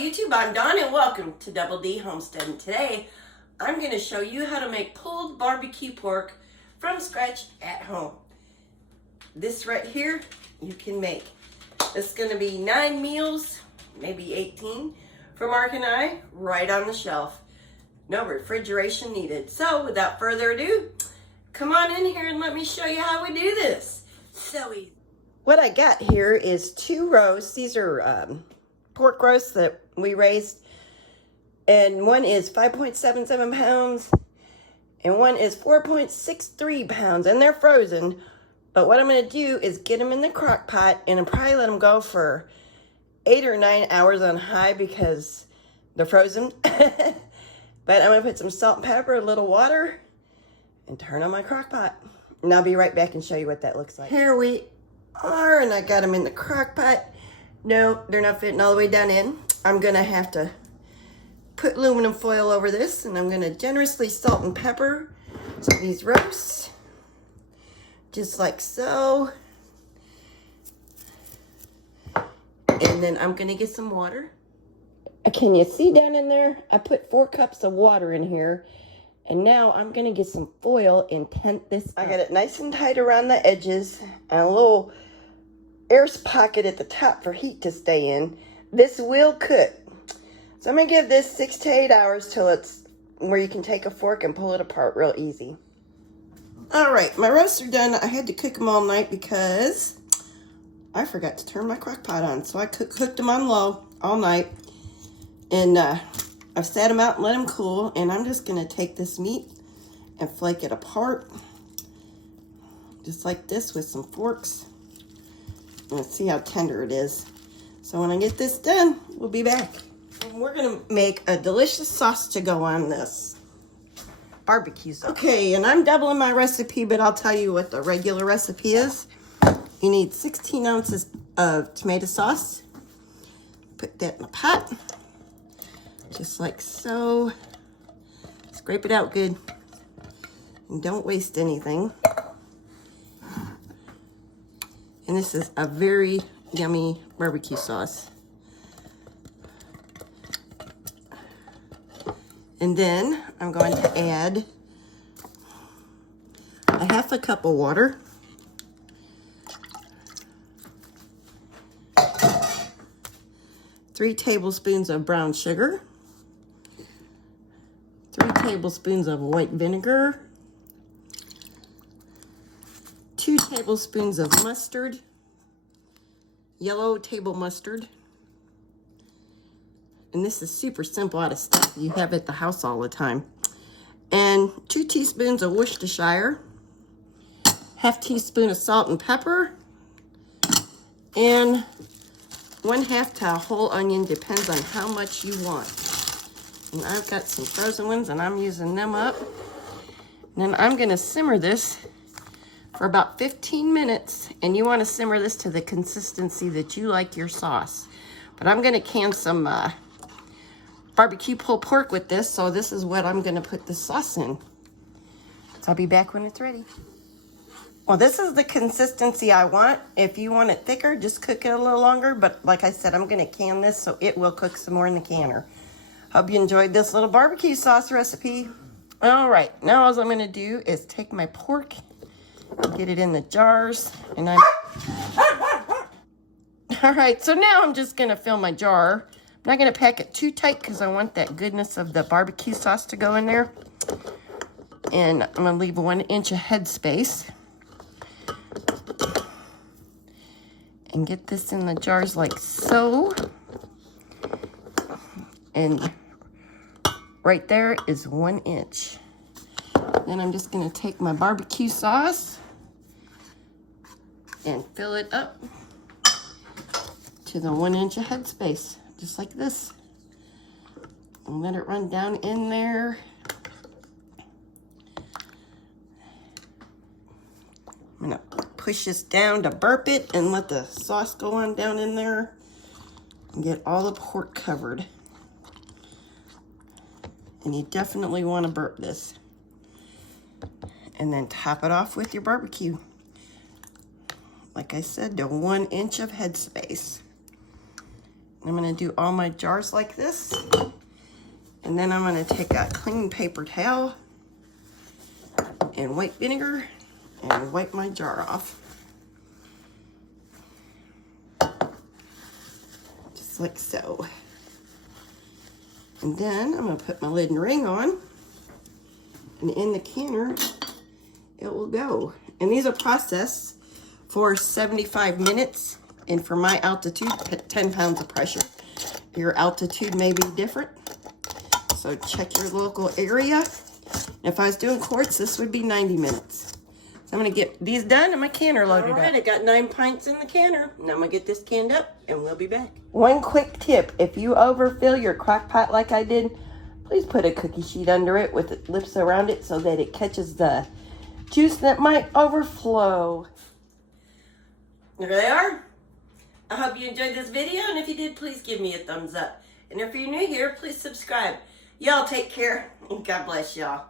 YouTube, I'm Dawn and welcome to Double D Homestead. And today I'm going to show you how to make pulled barbecue pork from scratch at home. This right here you can make. It's going to be 9 meals, maybe 18 for Mark and I, right on the shelf. No refrigeration needed. So without further ado, come on in here and let me show you how we do this. So easy. What I got here is 2 roasts. These are pork roasts that we raised, and one is 5.77 pounds and one is 4.63 pounds, and they're frozen. But what I'm going to do is get them in the crock pot and I'll probably let them go for 8 or 9 hours on high because they're frozen. But I'm going to put some salt and pepper, a little water, and turn on my crock pot, and I'll be right back and show you what that looks like. Here we are, and I got them in the crock pot. No, they're not fitting all the way down in. I'm gonna have to put aluminum foil over this, and I'm gonna generously salt and pepper these roasts, just like so. And then I'm gonna get some water. Can you see down in there? I put 4 cups of water in here, and now I'm gonna get some foil and tent this up. I got it nice and tight around the edges, and a little air pocket at the top for heat to stay in. This will cook. So I'm gonna give this 6 to 8 hours till it's where you can take a fork and pull it apart real easy. All right, my roasts are done. I had to cook them all night because I forgot to turn my crock pot on. So I cooked them on low all night. And I've sat them out and let them cool. And I'm just gonna take this meat and flake it apart. Just like this with some forks. Let's see how tender it is. So when I get this done, we'll be back. And we're gonna make a delicious sauce to go on this barbecue sauce. Okay, and I'm doubling my recipe, but I'll tell you what the regular recipe is. You need 16 ounces of tomato sauce. Put that in a pot, just like so. Scrape it out good, and don't waste anything. And this is a very yummy barbecue sauce. And then I'm going to add a 1/2 cup of water. 3 tablespoons of brown sugar. 3 tablespoons of white vinegar. 2 tablespoons of mustard, yellow table mustard. And this is super simple out of stuff you have at the house all the time. And 2 teaspoons of Worcestershire, 1/2 teaspoon of salt and pepper, and 1/2 to a whole onion, depends on how much you want. And I've got some frozen ones and I'm using them up. And then I'm gonna simmer this for about 15 minutes, and you want to simmer this to the consistency that you like your sauce. But I'm going to can some barbecue pulled pork with this, so this is what I'm going to put the sauce in. So I'll be back when it's ready. Well, this is the consistency I want. If you want it thicker, just cook it a little longer, but like I said, I'm going to can this so it will cook some more in the canner. Hope you enjoyed this little barbecue sauce recipe. All right, now all I'm going to do is take my pork, get it in the jars, and all right, so now I'm just gonna fill my jar. I'm not gonna pack it too tight because I want that goodness of the barbecue sauce to go in there. And I'm gonna leave 1 inch of head space. And get this in the jars like so. And right there is 1 inch. Then I'm just gonna take my barbecue sauce and fill it up to the 1 inch of headspace, just like this. And let it run down in there. I'm gonna push this down to burp it and let the sauce go on down in there and get all the pork covered. And you definitely want to burp this. And then top it off with your barbecue. Like I said, to 1 inch of headspace. I'm gonna do all my jars like this. And then I'm gonna take a clean paper towel and white vinegar and wipe my jar off. Just like so. And then I'm gonna put my lid and ring on, and in the canner, it will go. And these are processed for 75 minutes. And for my altitude, 10 pounds of pressure. Your altitude may be different. So check your local area. If I was doing quarts, this would be 90 minutes. So I'm gonna get these done and my canner loaded up. All right, I got 9 pints in the canner. Now I'm gonna get this canned up and we'll be back. One quick tip, if you overfill your crock pot like I did, please put a cookie sheet under it with lips around it so that it catches the juice that might overflow. There they are. I hope you enjoyed this video, and if you did, please give me a thumbs up. And if you're new here, please subscribe. Y'all take care, and God bless y'all.